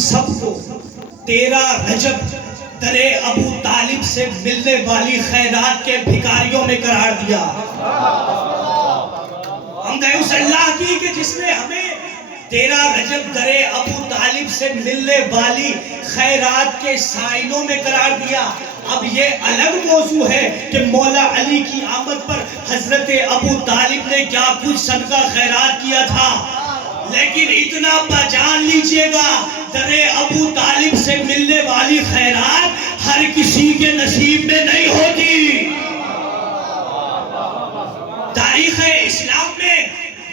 سب کو 13 رجب در ابو طالب سے ملنے والی خیرات کے بھکاریوں میں قرار دیا۔ حمد ہے اس اللہ کی کہ جس نے ہمیں 13 رجب در ابو طالب سے ملنے والی خیرات کے سائنوں میں قرار دیا۔ اب یہ الگ موضوع ہے کہ مولا علی کی آمد پر حضرت ابو طالب نے کیا کچھ صدقہ خیرات کیا تھا، لیکن اتنا پہچان لیجئے گا در ابو طالب سے ملنے والی خیرات ہر کسی کے نصیب میں نہیں ہوتی۔ تاریخ اسلام میں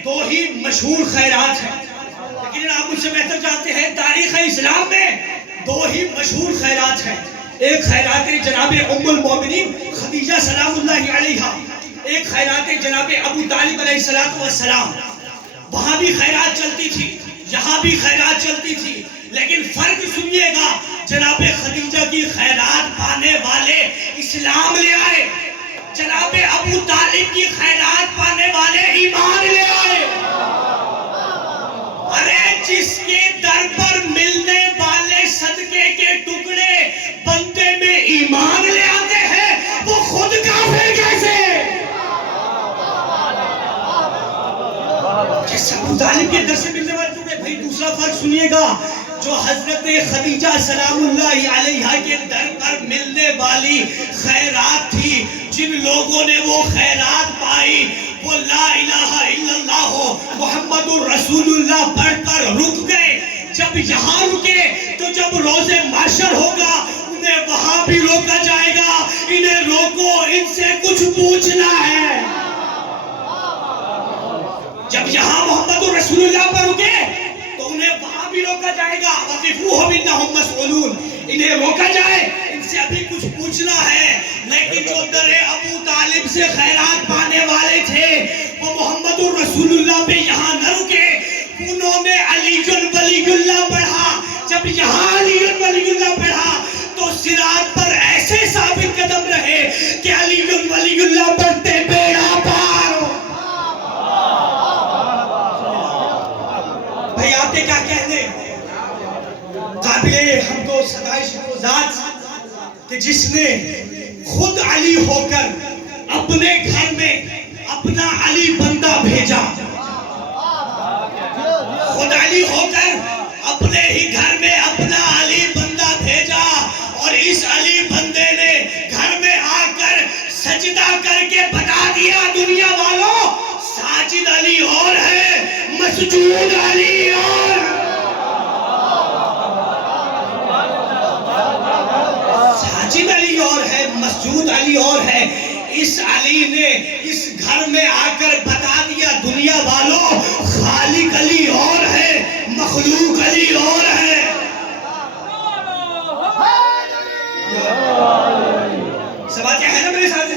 2 ہی مشہور خیرات ہیں، لیکن آپ مجھ سے بہتر جانتے ہیں تاریخ اسلام میں 2 ہی مشہور خیرات ہیں۔ ایک خیرات جناب ام المومنین خدیجہ سلام اللہ علیہا، ایک خیرات جناب ابو طالب علیہ السلام۔ وہاں بھی خیرات چلتی تھی، یہاں بھی خیرات چلتی تھی، لیکن فرق سنیے گا، جناب خدیجہ کی خیرات پانے والے اسلام لے آئے، جناب ابو طالب کی خیرات پانے والے ایمان لے آئے۔ ارے جس کے در پر ملنے والے صدقے کے ٹکڑے بندے میں ایمان لے آتے ہیں، وہ خود کافر کیسے؟ جس ابو طالب کے در سے ملنے والے ٹکڑے، بھائی دوسرا فرق سنیے گا، جو حضرت خدیجہ سلام اللہ علیہا کے در پر ملنے والی خیرات تھی، جن لوگوں نے وہ خیرات پائی وہ لا الہ الا اللہ محمد الرسول اللہ پڑھ کر رک گئے۔ جب یہاں رکے تو جب روز محشر ہوگا انہیں وہاں بھی روکا جائے گا، انہیں روکو، ان سے کچھ پوچھنا ہے۔ جب یہاں محمد الرسول اللہ پر رکے تو انہیں وہاں بھی روکا جائے گا، وَقِفُوهُمْ إِنَّهُمْ مَسْئُولُونَ، انہیں روکا جائے، ان سے ابھی کچھ پوچھنا ہے۔ لیکن جو در ابو طالب سے خیرات پانے والے تھے وہ محمد الرسول اللہ پہ یہاں نہ رکے، انہوں نے علی ولی اللہ پڑھا۔ جب یہاں علی ولی اللہ پڑھا تو صراط پر ایسے ثابت قدم رہے کہ علی ولی اللہ پڑھتے بیڑا پار ہو۔ بھائی آپ کے کیا کہنے، قابل حمد و ستائش وہ ذات کہ جس نے خود علی ہو کر اپنے گھر میں اپنا علی بندہ بھیجا، خود علی ہو کر اپنے ہی گھر میں اپنا علی بندہ بھیجا، اور اس علی بندے نے گھر میں آ کر سجدہ کر کے بتا دیا دنیا والوں، ساجد علی اور ہے، مسجود علی اور ساجد علی اور ہے، مسجود علی اور ہے۔ اس علی نے اس گھر میں آ کر بتا دیا دنیا والوں، خالق علی اور ہے، مخلوق علی اور ہے۔ سمجھے ہیں نا میرے ساتھ؟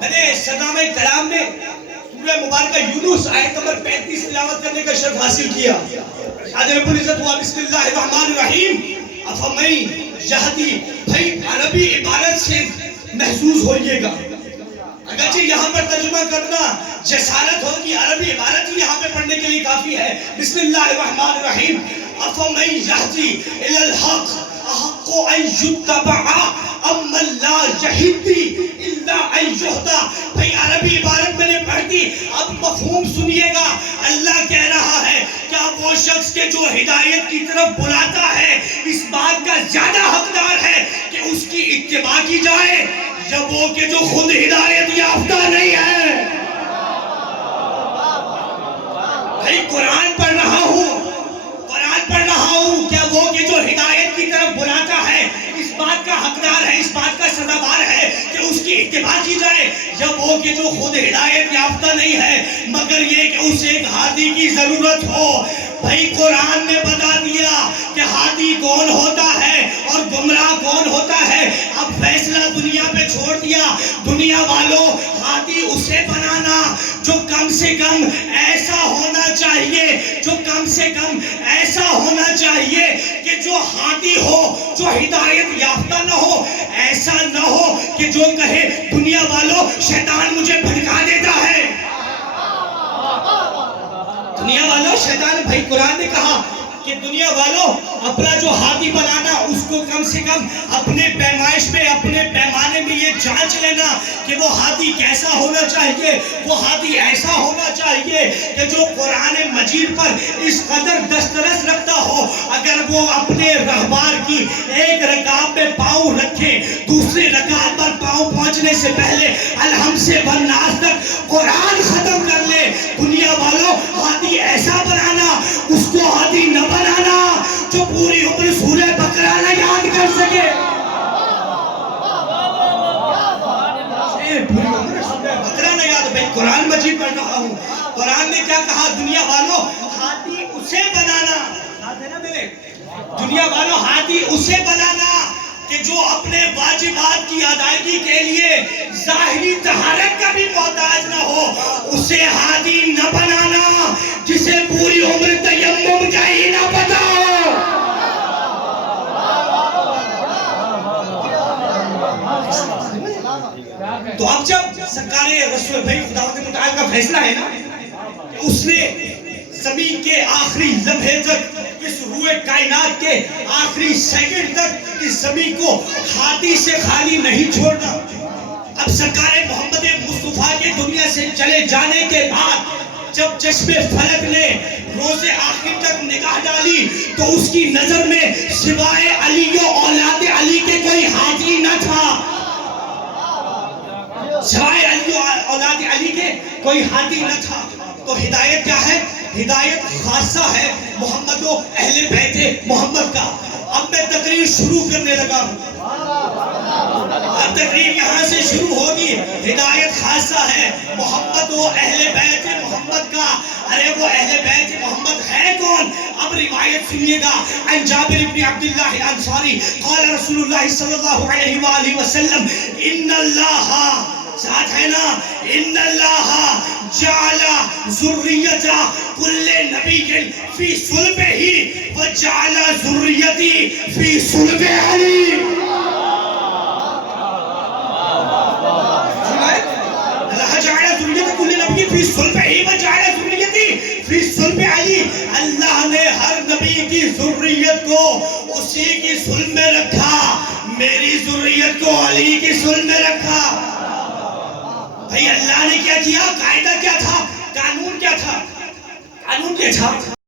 میں نے صدامہ کلام میں سورہ مبارکہ یونس آیت نمبر 35 تلاوت کرنے کا شرف حاصل کیا۔ شاید رب العزت ہوا بسم اللہ الرحمن الرحیم افمن یہدی۔ بھائی عربی عبارت سے محظوظ ہوئیے گا، اگرچہ یہاں پر ترجمہ کرنا جسارت ہوگی، عربی عبارت ہی یہاں پہ پڑھنے کے لیے کافی ہے۔ بسم اللہ الرحمن الرحیم افمن یہدی الی الحق احق ان یتبع امن لا یہدی الا ان یہدی۔ بھائی عربی عبارت میں نے پڑھ دی، اب مفہوم سنیے گا۔ اللہ کہہ رہا ہے کیا وہ شخص کے جو ہدایت کی طرف بلاتا ہے اس بات کا زیادہ حقدار ہے کہ اس کی اتباع کی جائے، یا وہ کہ جو خود ہدایت یافتہ نہیں ہے؟ بھائی قرآن پڑھ رہا ہوں، قرآن پڑھ رہا ہوں، کیا وہ کہ جو ہدایت کی طرف بلاتا ہے اس بات کا حقدار ہے، اس بات کا سزاوار ہے کہ اس کی اتباع کی جائے، یا وہ کہ جو خود ہدایت یافتہ نہیں ہے مگر یہ کہ اسے ایک ہادی کی ضرورت ہو؟ بھائی قرآن نے بتا دیا کہ ہادی کون ہوتا ہے اور گمراہ کون ہوتا ہے۔ اب فیصلہ دنیا پہ چھوڑ دیا، دنیا والوں، ہادی اسے بنانا جو کم سے کم ایسا ہونا چاہیے، جو کم سے کم ایسا ہونا چاہیے کہ جو ہادی ہو، جو ہدایت یافتہ نہ ہو، ایسا نہ ہو کہ جو کہے دنیا والوں شیطان مجھے بھٹکا دیتا ہے۔ دنیا والوں شیطان، بھائی قرآن نے کہا کہ دنیا والوں اپنا جو ہادی بنانا اس کو کم سے کم اپنے پیمائش میں اپنے پیمانے میں یہ جانچ لینا کہ وہ ہادی کیسا ہونا چاہیے. وہ ہادی ایسا ہونا چاہیے کہ جو قرآن مجید پر اس قدر دسترس رکھتا ہو. اگر وہ اپنے رہبار کی ایک رکعت میں پاؤں رکھے, دوسری رکعت پر پاؤں پہنچنے سے پہلے الحمد سے والناس تک قرآن ختم کر لے. دنیا والوں, ہادی ایسا بنانا, اس کو ہادی نہ بنانا جو پوری عمر سورہ بقرہ نہ یاد کر سکے. پوری عمر سورہ بقرہ نہ یاد, میں قرآن مجید پڑھ رہا ہوں. قرآن نے کیا کہا دنیا والوں, ہادی اسے بنانا. دنیا والوں, ہادی اسے بنانا کہ جو اپنے واجبات کی ادائیگی کے لیے ظاہری طہارت کا بھی محتاج نہ ہو. اسے ہادی نہ بنانا جسے پوری عمر تیمم کا ہی نہ پتا ہو. تو اب جب سرکار رسول بھائی خداوند متعال کا فیصلہ ہے نا کہ اس نے زمین کے آخری لمحے تک, اس روئے کائنات کے آخری سیکنڈ تک اس زمین کو ہادی سے خالی نہیں چھوڑنا. اب سرکار محمد مصطفیٰ کے دنیا سے چلے جانے کے بعد جب چشم فلک نے روز آخر تک نگاہ ڈالی تو اس کی نظر میں سوائے علی و اولاد علی کے کوئی ہادی نہ تھا. سوائے علی و اولاد علی کے کوئی ہادی نہ تھا. تو ہدایت کیا ہے؟ ہدایت خاصہ ہے محمد و اہل بیت محمد کا. اب میں تقریر شروع کرنے لگا ہوں. اب تقریر یہاں سے شروع ہوگی. ہدایت خاصہ ہے محمد و اہل بیت محمد کا. ارے وہ اہل بیت محمد ہے کون؟ اب روایت سنیے گا. عن جابر بن عبداللہ الانصاری قال رسول اللہ صلی اللہ علیہ وآلہ وسلم ان اللہ, ساتھ ہے نا, ان اللہ جعل ذریت کل نبی فی صلبہ وجعل ذریتی فی صلب علی. اللہ جعل ذریت کل نبی فی صلبہ وجعل ذریتی فی صلب علی. اللہ نے ہر نبی کی ذریت کو اسی کی صلب میں رکھا, میری ذریت کو علی کی صلب میں رکھا. بھئی اللہ نے کیا کیا؟ قاعدہ کیا تھا؟ قانون کیا تھا؟ قانون کیا تھا؟